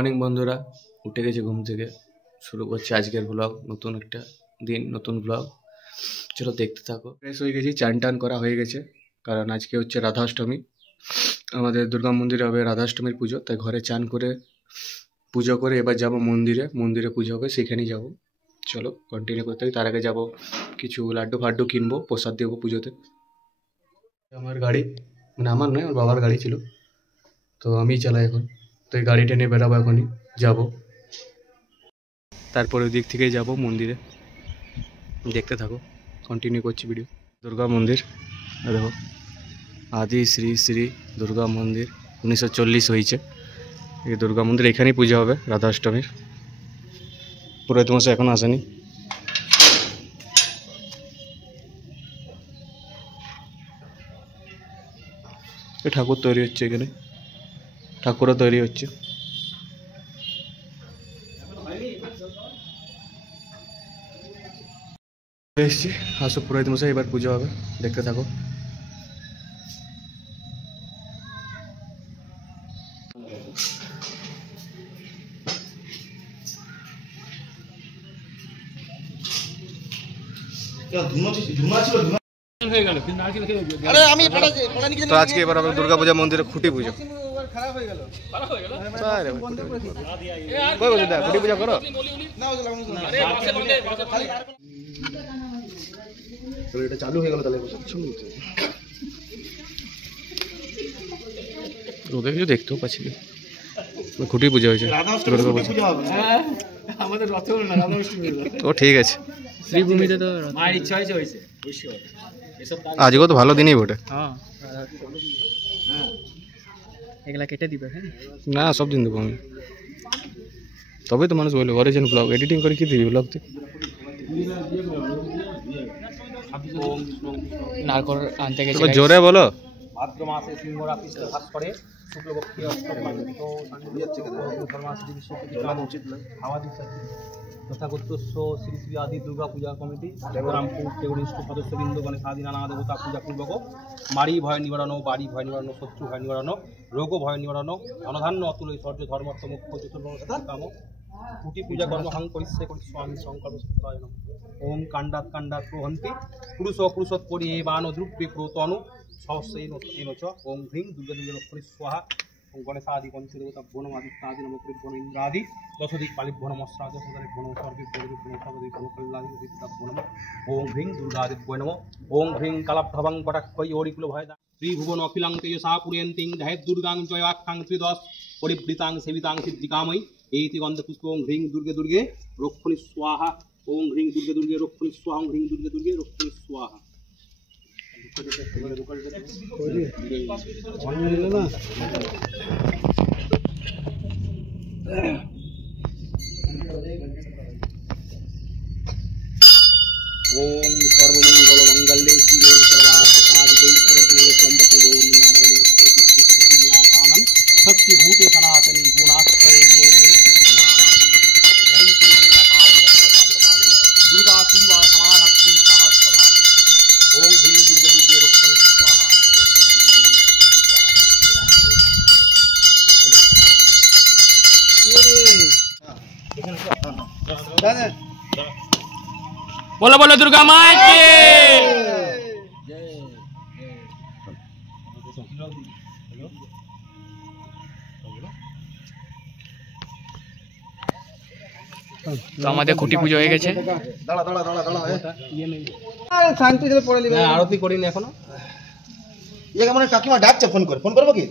Morning বন্ধুরা, উঠে গেছে ঘুম থেকে, শুরু করছে আজকের ব্লগ। নতুন একটা দিন, নতুন ব্লগ, চলো দেখতে থাকো। ফ্রেশ হয়ে গেছি, চান টান করা হয়ে গেছে, কারণ আজকে হচ্ছে রাধাষ্টমী। আমাদের দুর্গা মন্দিরে হবে রাধাষ্টমীর পুজো, তাই ঘরে চান করে পুজো করে এবার যাব মন্দিরে। মন্দিরে পুজো হবে, সেখানেই যাব। চলো কন্টিনিউ করতে থাকি। তার আগে যাব কিছু লাড্ডু ফাড্ডু কিনবো, প্রসাদ দেবো পুজোতে। আমার গাড়ি, মানে আমার নয়, আমার বাবার গাড়ি ছিল, তো আমি চালাই এখন। তো এই গাড়িটা নিয়ে বেরাবো, এখনই যাব। তারপরে ওই দিক থেকেই যাব মন্দিরে, দেখতে থাকো, কন্টিনিউ করছি ভিডিও। দুর্গা মন্দির দেখো, আদি শ্রী শ্রী দুর্গা মন্দির, 1940 হয়েছে এই দুর্গা মন্দির। এখানেই পুজো হবে রাধাষ্টমীর। পুরোহিত মশাই এখন আসেনি। ঠাকুর তৈরি হচ্ছে এখানে, ঠাকুরও তৈরি হচ্ছে। এসছি, আসো পুরোহিত মশাই, এবার পুজো হবে, দেখতে থাকো। তো আজকে এবার হবে দুর্গা পূজা মন্দিরে খুঁটি পুজো। খুঁটি পূজা করো, এটা চালু হয়ে গেল। তাহলে ওদের কিছু দেখতেও পাচ্ছি না, খুঁটি পূজা হয়েছে। তো ঠিক আছে, শ্রীভূমিতে তো মায়ের ইচ্ছা হয়েছে। আজকেও তো ভালো দিনই বটে। এগুলা কেটে দিবে? না, সব দিন দেবো আমি, তবেই তো মানুষ বললো অরিজিনাল ব্লগ। এডিটিং করে কি দিবি ব্লগ? জোরে বলো। ভাদ্র মাসে সিংহ রাশিতে বাস করে, শুক্লপক্ষে তথাগতস্য শ্রী শ্রী আদি দুর্গা পূজা কমিটি রামপুর তেগরিষ্ঠ সদস্যবৃন্দ গণেশ আদি নানা দেবতা পূজা পূর্বক মারি ভয় নিবারণ, বাড়ি ভয় নিবারণ, শত্রু ভয় নিবারণ, রোগ ভয় নিবারণ, ধনধান্য অতুল ঐশ্বর্য ধর্মর্থ মুখ্য চতুর্কাম কুটি পূজা কর্ম হাং করিষ্যে করিস্বামী সংকল্প সত্যায় নমঃ। ওম কাণ্ডাত কাণ্ডাত প্রহন্তি পুরুষ পুরুষৎ পরি বান দ্রব্যে প্রতনু সহস্রেণ চ। ওম হ্রিং দুর্গা দুর্গা লক্ষ্মী স্বাহা। ওম গণেশাদি পঞ্চদেবতা বনম আদিত্যাদি নমকৃভ্বন ইন্দ্রাদি দশদিক পালিভ্য নমস্রাজ সদারিক বনম সর্বিক বরিক বনম সর্বিক বনম কল্যাণী বিদ্যাভ্য নমঃ। ওম হ্রিং দুর্গাদিভ্য নমঃ। ওম হ্রিং কালাভ্রবং কটাক্ষৈ ওরিকুল ভয়দা ত্রিভুবন অখিলাং তেজসা পুরয়ন্তিং ধায়েত দুর্গাং জয়াখ্যাং ত্রিদশ পরিবৃতাং সেবিতাং সিদ্ধিকাময়ী এইতি গন্ধপুষ্প। ওম হ্রিং দুর্গে দুর্গে রক্ষণী স্বাহা। ওম হ্রিং দুর্গে দুর্গে রক্ষণী স্বাহা। ওম হ্রিং দুর্গে দুর্গে রক্ষণী স্বাহা। ওম সর্বমঙ্গল মঙ্গলে শিবে সর্বার্থসাধিকে শরণে ত্র্যম্বকে গৌরী নারায়ণী নমস্তুতে নারায়ণ শক্তি ভূতে সনাতনী গুণাশ্রয়ে গুণে জয়ন্তী মঙ্গলকালী ভদ্রকালী দুর্গা পূর্বা সমাধাত্রী সহস্রভার। ওম হ্রিং দুর্গে দুর্গে রক্ষণী স্বাহা। बोलो बोलो दुर्गा माँ की তো আমাদের খুঁটি পুজো হয়ে গেছে। আরতি করিনি এখনো। মানে কাকিমা ডাকছে, ফোন করে। ফোন করবো কি?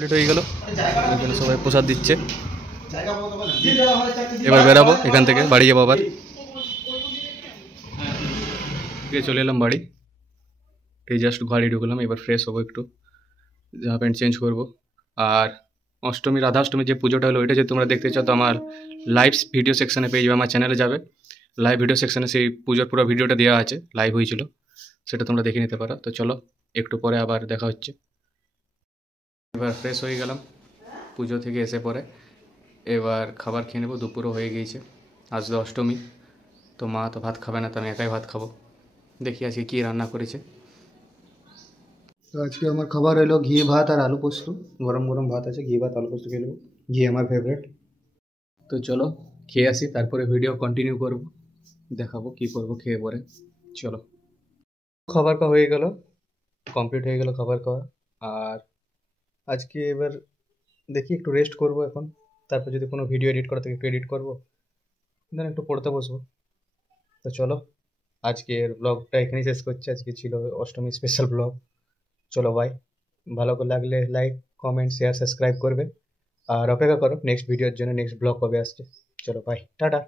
কমপ্লিট হয়ে গেল, এখানে সবাই প্রসাদ দিচ্ছে। এবার বেরাবো এখান থেকে, বাড়ি যাবো আবার। চলে এলাম বাড়ি, এই জাস্ট গাড়ি ঢুকলাম, এবার ফ্রেশ হবো, একটু জামা প্যান্ট চেঞ্জ করবো। আর অষ্টমী, রাধাষ্টমী যে পুজোটা হলো, এটা যদি তোমরা দেখতে চাও তো আমার লাইভ ভিডিও সেকশনে পেয়ে যাবে, আমার চ্যানেলে যাবে, লাইভ ভিডিও সেকশনে সেই পুজোর পুরো ভিডিওটা দেওয়া আছে, লাইভ হয়েছিল, সেটা তোমরা দেখে নিতে পারো। তো চলো একটু পরে আবার দেখা হচ্ছে। এবার ফ্রেশ হয়ে গেলাম পুজো থেকে এসে পরে, এবার খাবার খেয়ে নেবো, দুপুরও হয়ে গিয়েছে। আজ তো অষ্টমী, তো মা তো ভাত খাবে না, তো আমি একাই ভাত খাবো। দেখি আজকে কী রান্না করেছে। তো আজকে আমার খাবার হলো ঘি ভাত আর আলু পোস্ত। গরম গরম ভাত আছে, ঘি ভাত আলু পোস্ত খেয়ে নেবো। ঘি আমার ফেভারিট। তো চলো খেয়ে আসি, তারপরে ভিডিও কন্টিনিউ করব, দেখাবো কী করবো খেয়ে পরে। চলো, খাবার খাওয়া হয়ে গেল, কমপ্লিট হয়ে গেল খাবার খাওয়া। আর আজকে এবার দেখি একটু রেস্ট করব এখন, তারপর যদি কোনো ভিডিও এডিট করা থাকে একটু এডিট করবো, দেন একটু পড়তে বসবো। তো চলো আজকের ব্লগটা এখানেই শেষ করছি, আজকে ছিল অষ্টমী স্পেশাল ব্লগ। চলো বাই, ভালো করে লাগলে লাইক কমেন্ট শেয়ার সাবস্ক্রাইব করবে, আর অপেক্ষা করো নেক্সট ভিডিওর জন্য, নেক্সট ব্লগ কবে আসছে। চলো বাই, টাটা।